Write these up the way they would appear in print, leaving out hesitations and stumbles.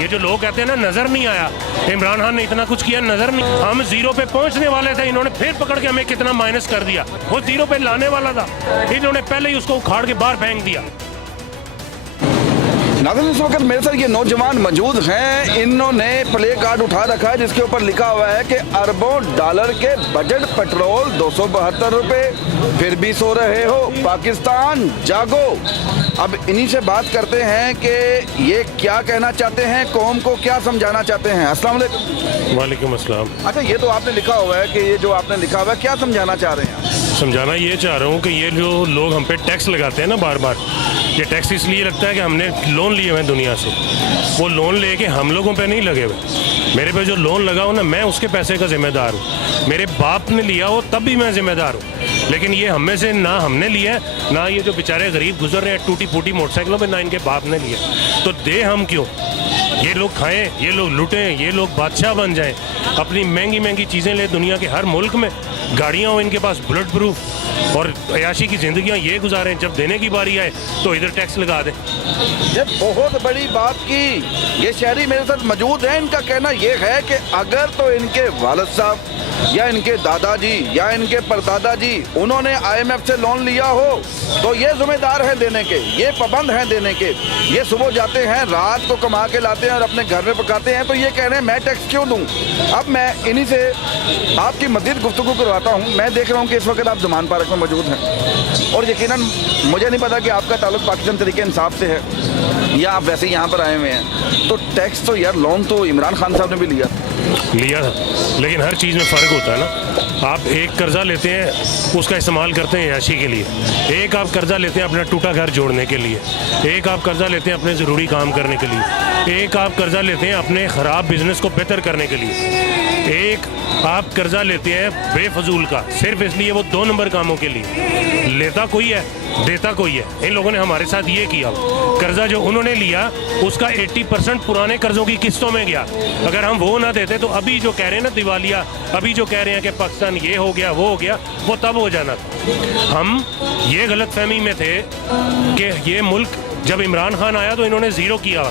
ये जो लोग कहते हैं ना नजर नहीं आया, इमरान खान ने इतना कुछ किया नजर नहीं। हम जीरो पे पहुंचने वाले थे, इन्होंने फिर पकड़ के हमें कितना माइनस कर दिया। वो जीरो पे लाने वाला था, इन्होंने पहले ही उसको उखाड़ के बाहर फेंक दिया। नाज़रीन, इस वक्त मेरे साथ ये नौजवान मौजूद हैं। इन्होंने प्ले कार्ड उठा रखा है जिसके ऊपर लिखा हुआ है कि अरबों डॉलर के बजट पेट्रोल 272 रुपए, फिर भी सो रहे हो, पाकिस्तान जागो। अब इन्हीं से बात करते हैं कि ये क्या कहना चाहते हैं, कौम को क्या समझाना चाहते हैं। अस्सलाम वालेकुम। वालेकुम अस्सलाम। अच्छा, ये तो आपने लिखा हुआ है कि ये जो आपने लिखा हुआ है, क्या समझाना चाह रहे हैं? समझाना ये चाह रहा हूँ कि ये जो लोग हम पे टैक्स लगाते हैं ना बार बार, ये टैक्स इसलिए लगता है कि हमने लोन लिए हुए हैं दुनिया से। वो लोन लेके हम लोगों पे नहीं लगे हुए। मेरे पे जो लोन लगा हो ना, मैं उसके पैसे का जिम्मेदार हूँ। मेरे बाप ने लिया हो तब भी मैं जिम्मेदार हूँ। लेकिन ये हमें से ना हमने लिया है, ना ये जो बेचारे गरीब गुजर रहे हैं टूटी फूटी मोटरसाइकिलों पे, ना इनके बाप ने लिया। तो दे हम क्यों? ये लोग खाएं, ये लोग लूटें, ये लोग बादशाह बन जाएं, अपनी महंगी महंगी चीज़ें ले दुनिया के हर मुल्क में, गाड़ियाँ हो इनके पास बुलेट प्रूफ, और अयाशी की ज़िंदगियाँ ये गुजारें। जब देने की बारी आए तो इधर टैक्स लगा दें। ये बहुत बड़ी बात की। ये शहरी मेरे साथ मौजूद हैं। इनका कहना ये है कि अगर तो इनके वालिद साहब या इनके दादाजी या इनके परदादाजी उन्होंने IMF से लोन लिया हो तो ये जिम्मेदार हैं देने के, ये पाबंद हैं देने के। ये सुबह जाते हैं, रात को कमा के लाते हैं और अपने घर में पकाते हैं, तो ये कह रहे हैं मैं टैक्स क्यों दूं। अब मैं इन्हीं से आपकी मज़ीद गुफ्तगू करवाता हूं। मैं देख रहा हूं कि इस वक्त आप ज़मान पार्क में मौजूद हैं और यकीनन मुझे नहीं पता कि आपका ताल्लुक पाकिस्तान तरीके इंसाफ से है या आप वैसे ही यहाँ पर आए हुए हैं। तो टैक्स तो यार, लोन तो इमरान खान साहब ने भी लिया था, लेकिन हर चीज़ में फ़र्क होता है ना। आप एक कर्ज़ा लेते हैं, उसका इस्तेमाल करते हैं याशी के लिए। एक आप कर्ज़ा लेते हैं अपना टूटा घर जोड़ने के लिए। एक आप कर्ज़ा लेते हैं अपने ज़रूरी काम करने के लिए। एक आप कर्ज़ा लेते हैं अपने ख़राब बिजनेस को बेहतर करने के लिए। एक आप कर्ज़ा लेते हैं बेफजूल का, सिर्फ इसलिए वो 2 नंबर कामों के लिए। लेता कोई है, देता कोई है। इन लोगों ने हमारे साथ ये किया। कर्जा जो उन्होंने लिया उसका 80% पुराने कर्जों की किस्तों में गया। अगर हम वो ना देते तो अभी जो कह रहे हैं ना दिवालिया, अभी जो कह रहे हैं कि पाकिस्तान ये हो गया वो हो गया, वो तब हो जाना था। हम ये गलतफहमी में थे कि ये मुल्क, जब इमरान खान आया तो इन्होंने ज़ीरो किया,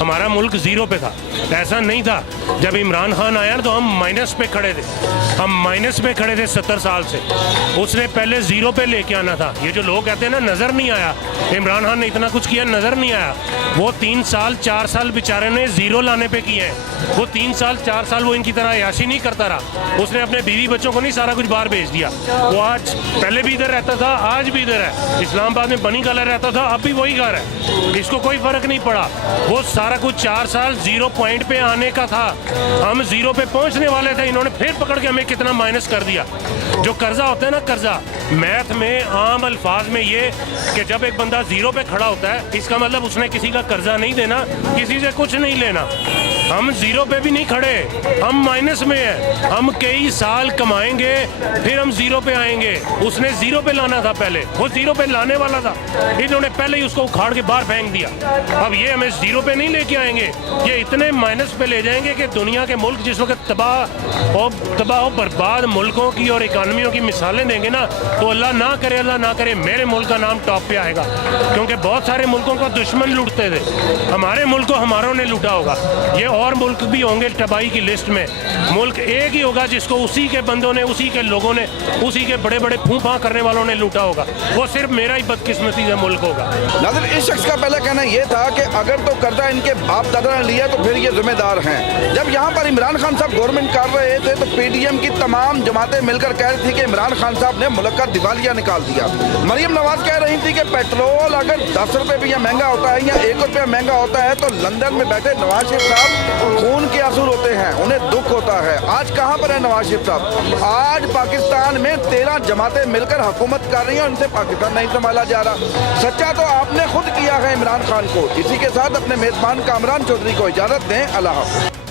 हमारा मुल्क ज़ीरो पे था। ऐसा नहीं था। जब इमरान खान आया तो हम माइनस पे खड़े थे। हम माइनस पे खड़े थे 70 साल से। उसने पहले ज़ीरो पे लेके आना था। ये जो लोग कहते हैं ना नज़र नहीं आया, इमरान खान ने इतना कुछ किया नज़र नहीं आया। वो 3 साल 4 साल बेचारे ने ज़ीरो लाने पे किए हैं। वो 3 साल 4 साल वो इनकी तरह याशी नहीं करता रहा। उसने अपने बीवी बच्चों को नहीं सारा कुछ बाहर भेज दिया। वो आज पहले भी इधर रहता था, आज भी इधर है। इस्लामाबाद में बनी कलर रहता था, अब भी वही घर है। इसको कोई फर्क नहीं पड़ा। वो सारा कुछ 4 साल जीरो पॉइंट पे आने का था। हम जीरो पे पहुंचने वाले थे, इन्होंने फिर पकड़ के हमें कितना माइनस कर दिया। जो कर्जा होता है ना, कर्जा मैथ में आम अल्फाज में ये कि जब एक बंदा जीरो पे खड़ा होता है, इसका मतलब उसने किसी का कर्जा नहीं देना, किसी से कुछ नहीं लेना। हम जीरो पे भी नहीं खड़े, हम माइनस में हैं। हम कई साल कमाएंगे फिर हम जीरो पे आएंगे। उसने जीरो पे लाना था, पहले वो जीरो पे लाने वाला था, इन्होंने पहले ही उसको उखाड़ के बाहर फेंक दिया। अब ये हमें जीरो पे नहीं लेके आएंगे, ये इतने माइनस पे ले जाएंगे कि दुनिया के मुल्क जिस वक्त तबाह और बर्बाद मुल्कों की और इकानमियों की मिसालें देंगे ना, तो अल्लाह ना करे मेरे मुल्क का नाम टॉप पे आएगा। क्योंकि बहुत सारे मुल्कों को दुश्मन लूटते थे, हमारे मुल्क को हमारों ने लूटा होगा। ये और मुल्क भी होंगे तबाही की लिस्ट में। मुल्क एक ही होगा जिसको उसी के बंदों ने, उसी के लोगों ने, उसी के बड़े बड़े फूफा करने वालों ने लूटा होगा। वो सिर्फ मेरा ही बदकिस्मती से मुल्क होगा। नाज़रीन, इस शख्स का पहला कहना यह था कि अगर तो कर्जा इनके बाप दादा ने लिया तो फिर ये जिम्मेदार हैं। जब यहाँ पर इमरान खान साहब गवर्नमेंट कर रहे थे तो PDM की तमाम जमातें मिलकर कह रही थी कि इमरान खान साहब ने मुल्क का दिवालिया निकाल दिया। मरियम नवाज कह रही थी कि पेट्रोल अगर 10 रुपये भी महंगा होता है या 1 रुपया महंगा होता है तो लंदन में बैठे नवाज शरीफ साहब खून के आंसू रोते हैं, उन्हें दुख होता है। आज कहाँ पर है नवाज शरीफ साहब? आज पाकिस्तान में 13 जमातें मिलकर हुकूमत कर रही हैं, उनसे पाकिस्तान नहीं संभाला जा रहा। सच्चा तो आपने खुद किया है इमरान खान को। इसी के साथ अपने मेजबान कामरान चौधरी को इजाजत दें। अल्लाह हाफ़िज़।